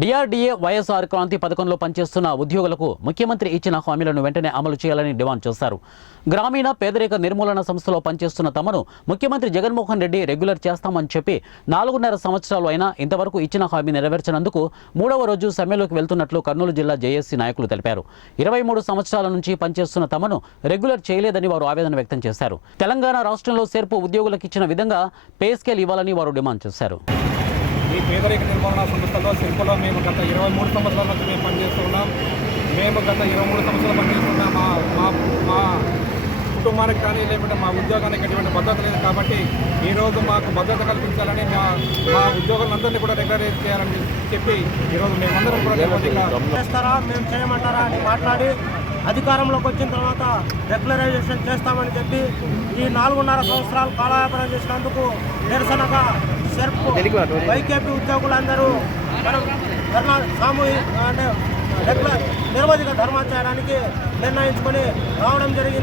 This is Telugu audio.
డిఆర్డీఏ వైఎస్ఆర్ క్రాంతి పథకంలో పనిచేస్తున్న ఉద్యోగులకు ముఖ్యమంత్రి ఇచ్చిన హామీలను వెంటనే అమలు చేయాలని డిమాండ్ చేశారు. గ్రామీణ పేదరిక నిర్మూలన సంస్థలో పనిచేస్తున్న తమను ముఖ్యమంత్రి జగన్మోహన్ రెడ్డి రెగ్యులర్ చేస్తామని చెప్పి 4.5 సంవత్సరాలు అయినా ఇంతవరకు ఇచ్చిన హామీ నెరవేర్చనందుకు 3వ రోజు సమ్మెలోకి వెళ్తున్నట్లు కర్నూలు జిల్లా జేఏసీ నాయకులు తెలిపారు. 23 సంవత్సరాల నుంచి పనిచేస్తున్న తమను రెగ్యులర్ చేయలేదని వారు ఆవేదన వ్యక్తం చేశారు. తెలంగాణ రాష్ట్రంలో సెర్పు ఉద్యోగులకు ఇచ్చిన విధంగా పే స్కేల్ ఇవ్వాలని వారు డిమాండ్ చేశారు. ఈ పేదరిక నిర్మూలన సంస్థలో సెర్పులో మేము గత 23 సంవత్సరాల నుంచి మేము పనిచేస్తున్నాం. మేము గత 23 సంవత్సరాలు పనిచేస్తున్న మా కుటుంబానికి కానీ లేకుంటే మా ఉద్యోగానికి ఎటువంటి భద్రత లేదు. కాబట్టి ఈరోజు మాకు భద్రత కల్పించాలని మా ఉద్యోగులందరినీ కూడా రెగ్యులరైజ్ చేయాలని చెప్పి ఈరోజు మేమందరం కూడా చేస్తారా మేము చేయమంటారా అని మాట్లాడి అధికారంలోకి వచ్చిన తర్వాత రెగ్యులరైజేషన్ చేస్తామని చెప్పి ఈ 4.5 సంవత్సరాలు కాలయాపన చేసినందుకు నిరసనగా సెర్ప్ వైకేపీ ఉద్యోగులందరూ మనం ధర్నా సామూహిక అంటే నిర్వధిక ధర్మా చేయడానికి నిర్ణయించుకొని రావడం జరిగింది.